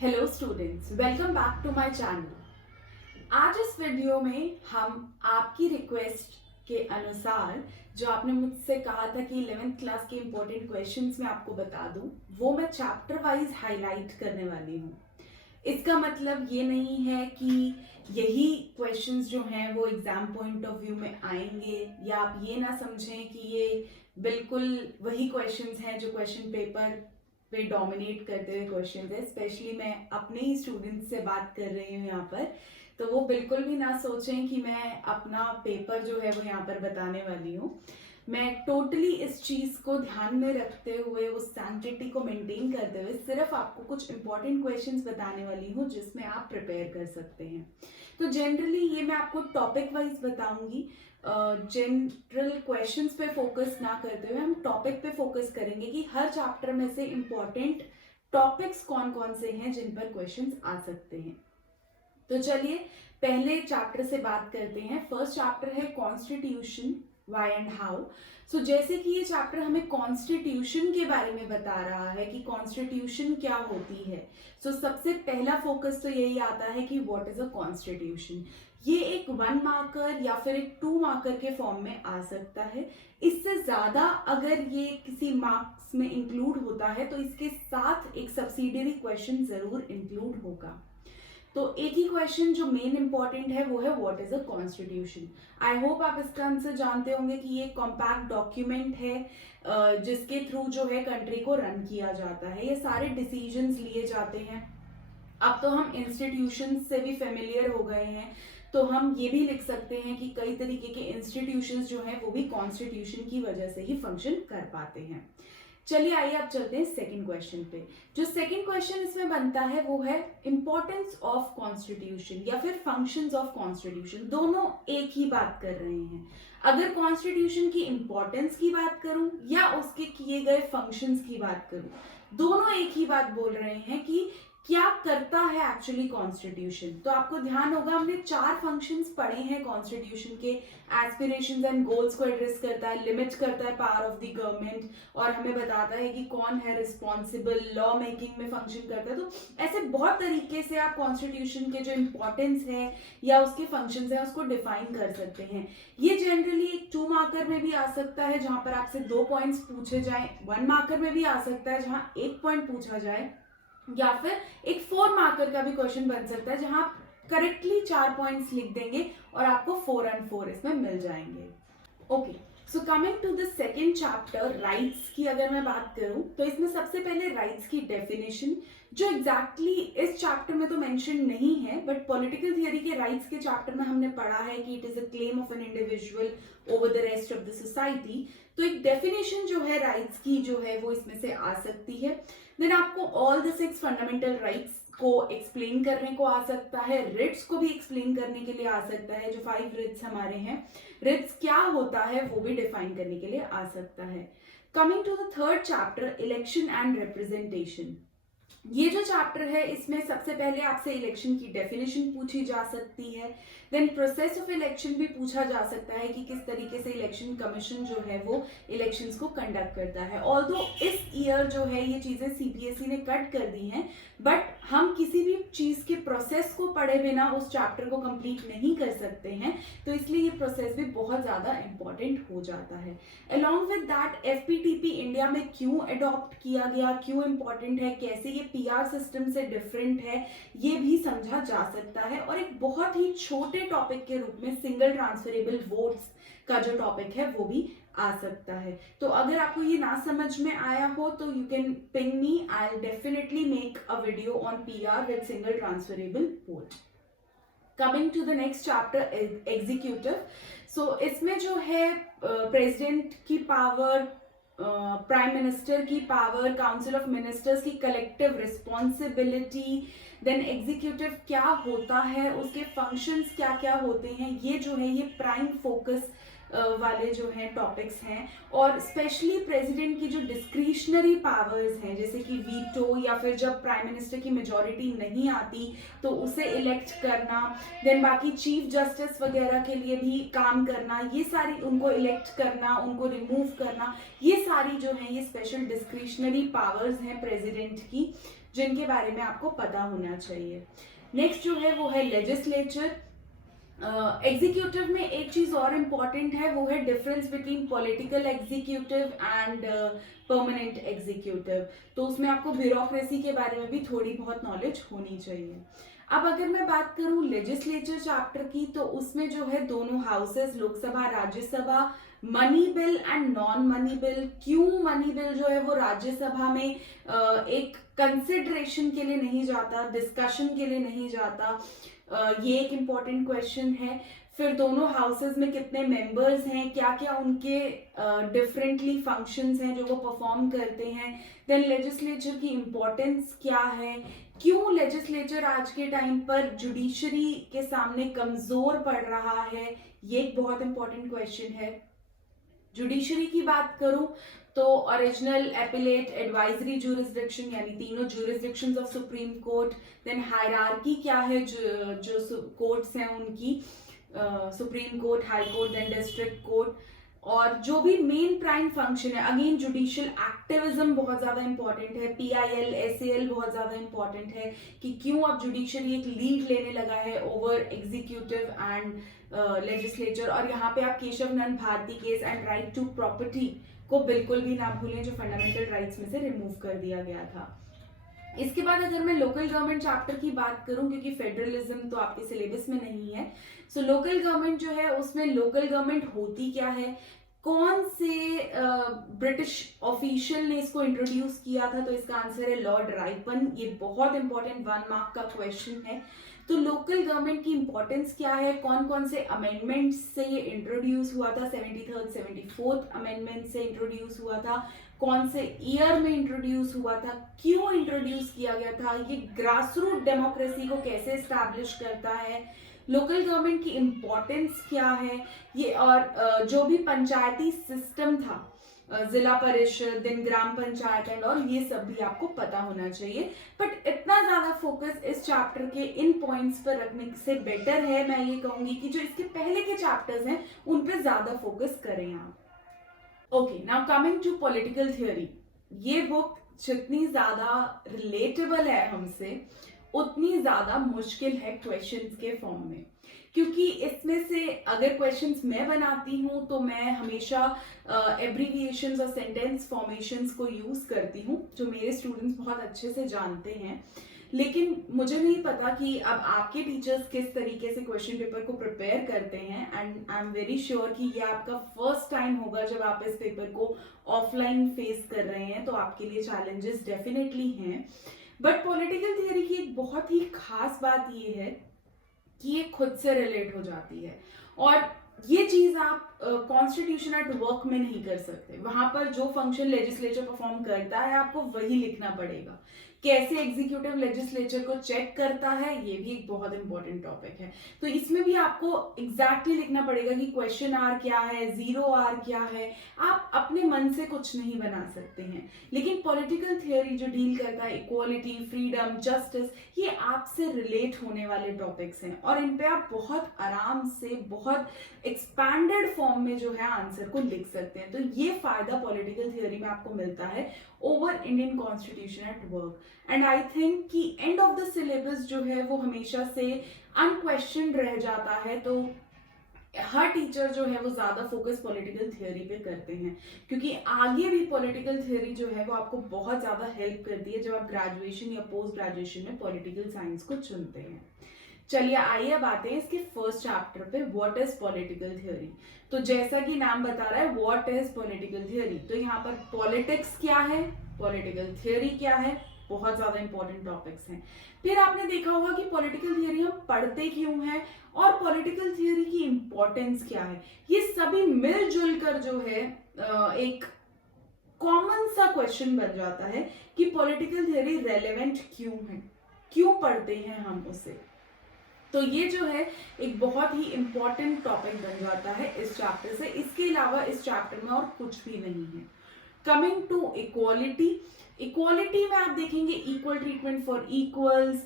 Hello students, welcome back to my channel. आज इस video में हम आपकी रिक्वेस्ट के अनुसार जो आपने मुझसे कहा था कि 11th क्लास के इंपॉर्टेंट क्वेश्चंस मैं आपको बता दूं, वो मैं चैप्टर वाइज हाईलाइट करने वाली हूं। इसका मतलब ये नहीं है कि यही क्वेश्चंस जो हैं वो एग्जाम पॉइंट ऑफ व्यू में आएंगे, या आप ये ना समझें कि ये बिल्कुल वही क्वेश्चंस हैं जो क्वेश्चन पेपर पे डोमिनेट करते हुए क्वेश्चन है। स्पेशली मैं अपने ही स्टूडेंट्स से बात कर रही हूँ यहाँ पर, तो वो बिल्कुल भी ना सोचें कि मैं अपना पेपर जो है वो यहाँ पर बताने वाली हूँ। मैं टोटली इस चीज को ध्यान में रखते हुए, उस सैंक्टिटी को मेंटेन करते हुए सिर्फ आपको कुछ इंपॉर्टेंट क्वेश्चंस बताने वाली हूँ जिसमें आप प्रिपेयर कर सकते हैं। तो जनरली ये मैं आपको टॉपिक वाइज बताऊंगी। जनरल क्वेश्चंस पे फोकस ना करते हुए हम टॉपिक पे फोकस करेंगे कि हर चैप्टर में से इंपॉर्टेंट टॉपिक्स कौन कौन से हैं जिन पर क्वेश्चंस आ सकते हैं। तो चलिए पहले चैप्टर से बात करते हैं। फर्स्ट चैप्टर है कॉन्स्टिट्यूशन, व्हाई एंड हाउ। सो जैसे कि ये चैप्टर हमें कॉन्स्टिट्यूशन के बारे में बता रहा है कि कॉन्स्टिट्यूशन क्या होती है। सो सबसे पहला फोकस तो यही आता है कि व्हाट इज अ कॉन्स्टिट्यूशन। ये एक 1 मार्कर या फिर एक 2 मार्कर के फॉर्म में आ सकता है। इससे ज्यादा अगर ये किसी मार्क्स में इंक्लूड होता है तो इसके साथ एक सब्सिडियरी क्वेश्चन जरूर इंक्लूड होगा। तो एक ही क्वेश्चन जो मेन इंपॉर्टेंट है वो है what is a constitution. I hope आप इसका आंसर जानते होंगे कि ये कॉम्पैक्ट डॉक्यूमेंट है जिसके थ्रू जो है कंट्री को रन किया जाता है। ये सारे डिसीजंस लिए जाते हैं। अब तो हम इंस्टीट्यूशन से भी फेमिलियर हो गए हैं, तो हम ये भी लिख सकते हैं कि कई तरीके के इंस्टीट्यूशंस जो हैं वो भी कॉन्स्टिट्यूशन की वजह से ही फंक्शन कर पाते हैं। चलिए आइए अब चलते हैं सेकंड क्वेश्चन पे। जो सेकंड क्वेश्चन इसमें बनता है वो है इंपॉर्टेंस ऑफ कॉन्स्टिट्यूशन या फिर फंक्शंस ऑफ कॉन्स्टिट्यूशन। दोनों एक ही बात कर रहे हैं। अगर कॉन्स्टिट्यूशन की इंपॉर्टेंस की बात करूं या उसके किए गए फंक्शंस की बात करूं, दोनों एक ही बात बोल रहे हैं कि क्या करता है एक्चुअली कॉन्स्टिट्यूशन। तो आपको ध्यान होगा हमने 4 फंक्शंस पढ़े हैं कॉन्स्टिट्यूशन के। एस्पिरेशंस एंड गोल्स को एड्रेस करता है, लिमिट करता है पावर ऑफ द गवर्नमेंट, और हमें बताता है कि कौन है रिस्पॉन्सिबल, लॉ मेकिंग में फंक्शन करता है। तो ऐसे बहुत तरीके से आप कॉन्स्टिट्यूशन के जो इंपॉर्टेंस है या उसके फंक्शंस है उसको डिफाइन कर सकते हैं। ये जनरली एक 2 मार्कर में भी आ सकता है जहां पर आपसे 2 पॉइंट्स पूछे जाए, 1 मार्कर में भी आ सकता है जहां 1 पॉइंट पूछा जाए, या फिर एक 4 मार्कर का भी क्वेश्चन बन सकता है जहां आप करेक्टली 4 पॉइंट्स लिख देंगे और आपको 4 and 4 इसमें मिल जाएंगे। Okay, so coming to the second chapter, rights की अगर मैं बात करूं तो इसमें सबसे पहले राइट्स की डेफिनेशन, जो एग्जैक्टली इस चैप्टर में तो मेंशन नहीं है बट पॉलिटिकल थियरी के राइट्स के चैप्टर में हमने पढ़ा है कि it is a claim of an individual over the rest of the society. तो एक डेफिनेशन जो है राइट्स की जो है वो इसमें से आ सकती है। देन आपको ऑल द 6 फंडामेंटल राइट्स को एक्सप्लेन करने को आ सकता है, रिट्स को भी एक्सप्लेन करने के लिए आ सकता है। जो 5 रिट्स हमारे हैं, रिट्स क्या होता है वो भी डिफाइन करने के लिए आ सकता है। Coming to the third chapter, election and representation. ये जो चैप्टर है इसमें सबसे पहले आपसे इलेक्शन की डेफिनेशन पूछी जा सकती है। देन प्रोसेस ऑफ इलेक्शन भी पूछा जा सकता है कि किस तरीके से इलेक्शन कमीशन जो है वो इलेक्शंस को कंडक्ट करता है। ऑल्दो इस ईयर जो है ये चीजें सीबीएसई ने कट कर दी हैं, बट हम किसी भी चीज के प्रोसेस को पढ़े बिना उस चैप्टर को कंप्लीट नहीं कर सकते हैं, तो इसलिए ये प्रोसेस भी बहुत ज्यादा इंपॉर्टेंट हो जाता है। Along with that FPTP India में क्यों अडॉप्ट किया गया, क्यों इंपॉर्टेंट है, कैसे ये पीआर सिस्टम से डिफरेंट है, ये भी समझा जा सकता है। और एक बहुत ही छोटे टॉपिक के रूप में सिंगल ट्रांसफरेबल वोट्स का जो टॉपिक है वो भी आ सकता है। तो अगर आपको ये ना समझ में आया हो तो you can ping me, I will definitely make a video on PR with single transferable vote. Coming to the next chapter, executive. So इसमें जो है प्रेसिडेंट की पावर, प्राइम मिनिस्टर की पावर, काउंसिल ऑफ मिनिस्टर्स की collective responsibility, then executive क्या होता है, उसके फंक्शंस क्या क्या होते हैं, ये जो है ये प्राइम फोकस वाले जो हैं टॉपिक्स हैं। और स्पेशली प्रेसिडेंट की जो डिस्क्रिशनरी पावर्स हैं, जैसे कि वीटो, या फिर जब प्राइम मिनिस्टर की मेजॉरिटी नहीं आती तो उसे इलेक्ट करना, देन बाकी चीफ जस्टिस वगैरह के लिए भी काम करना, ये सारी उनको इलेक्ट करना, उनको रिमूव करना, ये सारी जो है ये स्पेशल डिस्क्रिशनरी पावर्स हैं प्रेसिडेंट की। जिनके बारे में आपको पता होना चाहिए। नेक्स्ट जो है वो है लेजिस्लेचर। एग्जीक्यूटिव में एक चीज और इम्पॉर्टेंट है, वो है difference between political executive and permanent executive. तो उसमें आपको ब्यूरोक्रेसी के बारे में भी थोड़ी बहुत नॉलेज होनी चाहिए। अब अगर मैं बात करूं लेजिस्लेचर चैप्टर की, तो उसमें जो है दोनों houses, Lok Sabha Rajya Sabha, money bill and non money bill. क्यों मनी बिल जो है वो राज्यसभा में एक कंसिडरेशन के लिए नहीं जाता, डिस्कशन के लिए नहीं जाता, ये एक इम्पॉर्टेंट क्वेश्चन है। फिर दोनों हाउसेस में कितने मेंबर्स हैं, क्या क्या उनके डिफरेंटली फंक्शंस हैं जो वो परफॉर्म करते हैं। देन लेजिस्लेचर की इम्पोर्टेंस क्या है, क्यों लेजिस्लेचर आज के टाइम पर जुडिशरी के सामने कमजोर पड़ रहा है, ये एक बहुत इंपॉर्टेंट क्वेश्चन है। जुडिशरी की बात करूं तो ओरिजिनल, एपिलेट, एडवाइजरी ज्यूरिसडिक्शन, यानी तीनों jurisdictions of supreme court. Then hierarchy क्या है जो कोर्ट्स हैं उनकी, supreme court, high court, then district court. और जो भी मेन प्राइम फंक्शन है, अगेन जुडिशियल एक्टिविज्म बहुत ज्यादा इंपॉर्टेंट है, PIL, SAL बहुत ज्यादा इंपॉर्टेंट है कि क्यों अब जुडिशरी एक लीड लेने लगा है ओवर एग्जीक्यूटिव एंड लेजिस्लेचर। और यहाँ पे आप Kesavananda Bharati case and right to property को बिल्कुल भी ना भूलें, जो फंडामेंटल राइट्स में से रिमूव कर दिया गया था। इसके बाद अगर मैं लोकल गवर्नमेंट चैप्टर की बात करूं, क्योंकि फेडरलिज्म तो आपके सिलेबस में नहीं है, सो लोकल गवर्नमेंट जो है उसमें लोकल गवर्नमेंट होती क्या है, कौन से ब्रिटिश ऑफिशियल ने इसको इंट्रोड्यूस किया था, तो इसका आंसर है लॉर्ड राइपन। ये बहुत इंपॉर्टेंट 1 मार्क का क्वेश्चन है। तो लोकल गवर्नमेंट की इंपॉर्टेंस क्या है, कौन कौन से अमेंडमेंट से ये इंट्रोड्यूस हुआ था, 73rd 74th अमेंडमेंट से इंट्रोड्यूस हुआ था, कौन से ईयर में इंट्रोड्यूस हुआ था, क्यों इंट्रोड्यूस किया गया था, ये ग्रास रूट डेमोक्रेसी को कैसे एस्टैब्लिश करता है, लोकल गवर्नमेंट की इम्पोर्टेंस क्या है ये, और जो भी पंचायती सिस्टम था, जिला परिषद, दिन ग्राम पंचायत एंड और, ये सब भी आपको पता होना चाहिए। बट इतना ज्यादा फोकस इस चैप्टर के इन पॉइंट्स पर रखने से बेटर है, मैं ये कहूंगी कि जो इसके पहले के चैप्टर्स हैं उन पे ज्यादा फोकस करें आप। Okay, now coming to political theory. ये बुक जितनी ज्यादा रिलेटेबल है हमसे, उतनी ज्यादा मुश्किल है क्वेश्चंस के फॉर्म में, क्योंकि इसमें से अगर क्वेश्चंस मैं बनाती हूं तो मैं हमेशा एब्रीविएशंस और सेंटेंस फॉर्मेशंस को यूज करती हूं, जो मेरे स्टूडेंट्स बहुत अच्छे से जानते हैं। लेकिन मुझे नहीं पता कि अब आपके टीचर्स किस तरीके से क्वेश्चन पेपर को प्रिपेयर करते हैं, and I am very sure कि ये आपका फर्स्ट टाइम होगा जब आप इस पेपर को ऑफलाइन फेस कर रहे हैं, तो आपके लिए चैलेंजेस डेफिनेटली हैं। बट पॉलिटिकल थियरी की एक बहुत ही खास बात ये है कि ये खुद से रिलेट हो जाती है, और ये चीज आप कॉन्स्टिट्यूशन एट वर्क में नहीं कर सकते। वहां पर जो फंक्शन लेजिस्लेचर परफॉर्म करता है आपको वही लिखना पड़ेगा। कैसे एग्जीक्यूटिव लेजिस्लेचर को चेक करता है, ये भी एक बहुत इंपॉर्टेंट टॉपिक है। तो इसमें भी आपको एग्जैक्टली लिखना पड़ेगा कि क्वेश्चन आर क्या है, 0R क्या है। आप अपने मन से कुछ नहीं बना सकते हैं। लेकिन पॉलिटिकल थियोरी जो डील करता है इक्वालिटी, फ्रीडम, जस्टिस, ये आपसे रिलेट होने वाले टॉपिक्स हैं, और इन पे आप बहुत आराम से, बहुत एक्सपैंडेड फॉर्म में जो है आंसर को लिख सकते हैं। तो ये फायदा पॉलिटिकल थियोरी में आपको मिलता है over Indian constitution at work. And I think कि एंड ऑफ द सिलेबस जो है वो हमेशा से अनक्वेश्चन रह जाता है, तो हर टीचर जो है वो ज्यादा फोकस पॉलिटिकल थियोरी पे करते हैं, क्योंकि आगे भी पॉलिटिकल थियोरी जो है वो आपको बहुत ज्यादा हेल्प करती है जब आप ग्रेजुएशन या पोस्ट ग्रेजुएशन में पॉलिटिकल साइंस को चुनते हैं। चलिए आइए अब आते हैं इसके फर्स्ट चैप्टर पे, व्हाट इज पॉलिटिकल थियोरी। तो जैसा कि नाम बता रहा है व्हाट इज पॉलिटिकल थियोरी, तो यहाँ पर पॉलिटिक्स क्या है, पॉलिटिकल थियोरी क्या है, बहुत ज्यादा इंपॉर्टेंट टॉपिक्स हैं। फिर आपने देखा होगा कि पॉलिटिकल थियोरी हम पढ़ते क्यों हैं, और पॉलिटिकल थियोरी की इंपॉर्टेंस क्या है। ये सभी मिलजुल कर जो है एक कॉमन सा क्वेश्चन बन जाता है कि पॉलिटिकल थियोरी रेलेवेंट क्यों है, क्यों पढ़ते हैं हम उसे। तो ये जो है एक बहुत ही इंपॉर्टेंट टॉपिक बन जाता है इस चैप्टर से। इसके अलावा इस चैप्टर में और कुछ भी नहीं है। कमिंग टू इक्वालिटी, इक्वालिटी में आप देखेंगे equal treatment for equals,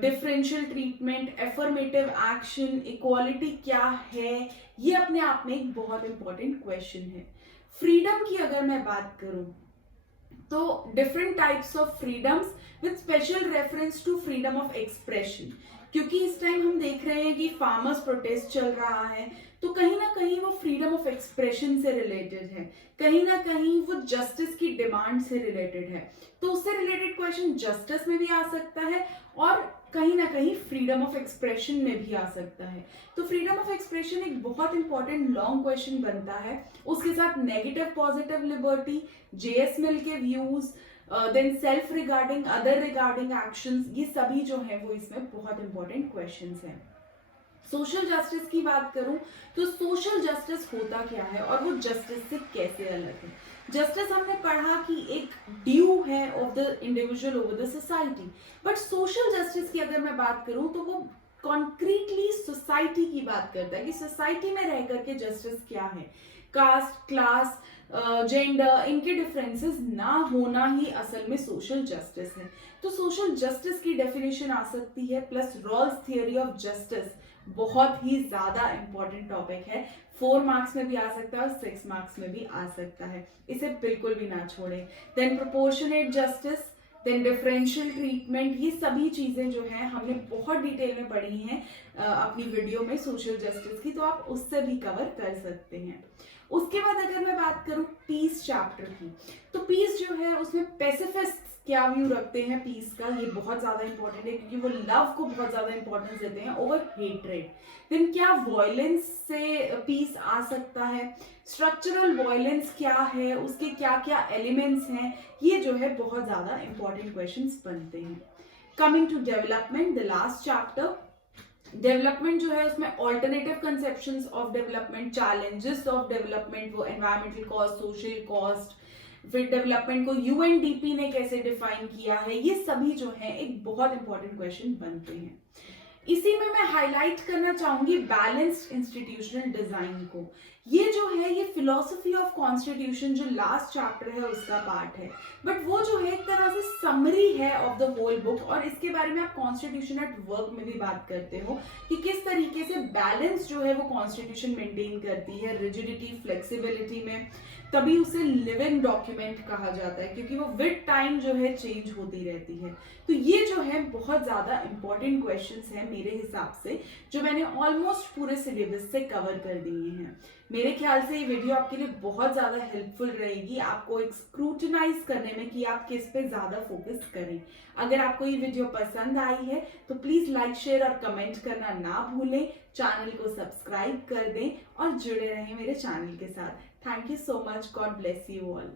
differential treatment, affirmative action. Equality क्या है, ये अपने आप में एक बहुत इंपॉर्टेंट क्वेश्चन है। फ्रीडम की अगर मैं बात करूं तो different types of freedoms with special reference to freedom of expression, क्योंकि इस टाइम हम देख रहे हैं कि फार्मर्स प्रोटेस्ट चल रहा है, तो कहीं ना कहीं वो फ्रीडम ऑफ एक्सप्रेशन से रिलेटेड है, कहीं ना कहीं वो जस्टिस की डिमांड से रिलेटेड है। तो उससे रिलेटेड क्वेश्चन जस्टिस में भी आ सकता है और कहीं ना कहीं फ्रीडम ऑफ एक्सप्रेशन में भी आ सकता है। तो फ्रीडम ऑफ एक्सप्रेशन एक बहुत इंपॉर्टेंट लॉन्ग क्वेश्चन बनता है। उसके साथ negative positive liberty, JS Mill के views, then self regarding, other regarding actions, ये सभी जो है वो इसमें बहुत इंपॉर्टेंट क्वेश्चंस हैं। सोशल जस्टिस की बात करूं तो सोशल जस्टिस होता क्या है और वो जस्टिस से कैसे अलग है। जस्टिस हमने पढ़ा कि एक ड्यू है of the individual over the society, but social justice की अगर मैं बात करूं तो वो कॉन्क्रीटली सोसाइटी की बात करता है कि सोसाइटी में रह करके जस्टिस क्या है। कास्ट, क्लास, जेंडर, इनके डिफरेंसेस ना होना ही असल में सोशल जस्टिस है। तो सोशल जस्टिस की डेफिनेशन आ सकती है, plus Rawls theory of justice बहुत ही ज्यादा इंपॉर्टेंट टॉपिक है। 4 मार्क्स में भी आ सकता है और 6 मार्क्स में भी आ सकता है, इसे बिल्कुल भी ना छोड़ें। Then proportionate justice, then differential treatment, ये सभी चीजें जो है हमने बहुत डिटेल में पढ़ी हैं अपनी वीडियो में सोशल जस्टिस की, तो आप उससे भी कवर कर सकते हैं। उसके बाद अगर मैं बात करूं पीस चैप्टर की, तो पीस जो है उसमें पैसिफिस्ट क्या व्यू रखते हैं पीस का, ये बहुत ज्यादा इंपॉर्टेंट है क्योंकि वो लव को बहुत ज्यादा इंपॉर्टेंस देते हैं ओवर हेट्रेड। देन क्या वॉयलेंस से पीस आ सकता है, स्ट्रक्चरल वॉयलेंस क्या है, उसके क्या क्या एलिमेंट्स हैं, ये जो है बहुत ज्यादा इंपॉर्टेंट क्वेश्चंस बनते हैं। Coming to development, the last chapter. Development जो है उसमें alternative conceptions of development, challenges of development, वो एनवायरमेंटल कॉस्ट, सोशल कॉस्ट, फिर डेवलपमेंट को यूएनडीपी ने कैसे डिफाइन किया है, ये सभी जो है एक बहुत इंपॉर्टेंट क्वेश्चन बनते हैं। इसी में मैं हाईलाइट करना चाहूंगी बैलेंस्ड इंस्टीट्यूशनल डिजाइन को। ये जो है ये फिलॉसफी ऑफ कॉन्स्टिट्यूशन जो लास्ट चैप्टर है उसका पार्ट है, बट वो जो है एक तरह से समरी है ऑफ द होल बुक, और इसके बारे में आप कॉन्स्टिट्यूशन एट वर्क में भी बात करते हो कि किस तरीके से बैलेंस जो है वो कॉन्स्टिट्यूशन मेंटेन करती है, रिजिडिटी, फ्लेक्सिबिलिटी में, तभी उसे लिविंग डॉक्यूमेंट कहा जाता है क्योंकि वो विद टाइम जो है चेंज होती रहती है। तो ये जो है बहुत ज्यादा इंपॉर्टेंट क्वेश्चंस हैं मेरे हिसाब से, जो मैंने ऑलमोस्ट पूरे सिलेबस से कवर कर दिए हैं। मेरे ख्याल से ये वीडियो आपके लिए बहुत ज्यादा हेल्पफुल रहेगी, आपको एक स्क्रूटनाइज करने में कि आप किस पे ज्यादा फोकस करें। अगर आपको ये वीडियो पसंद आई है तो प्लीज लाइक, शेयर और कमेंट करना ना भूलें, चैनल को सब्सक्राइब कर दें और जुड़े रहें मेरे चैनल के साथ। Thank you so much, God bless you all.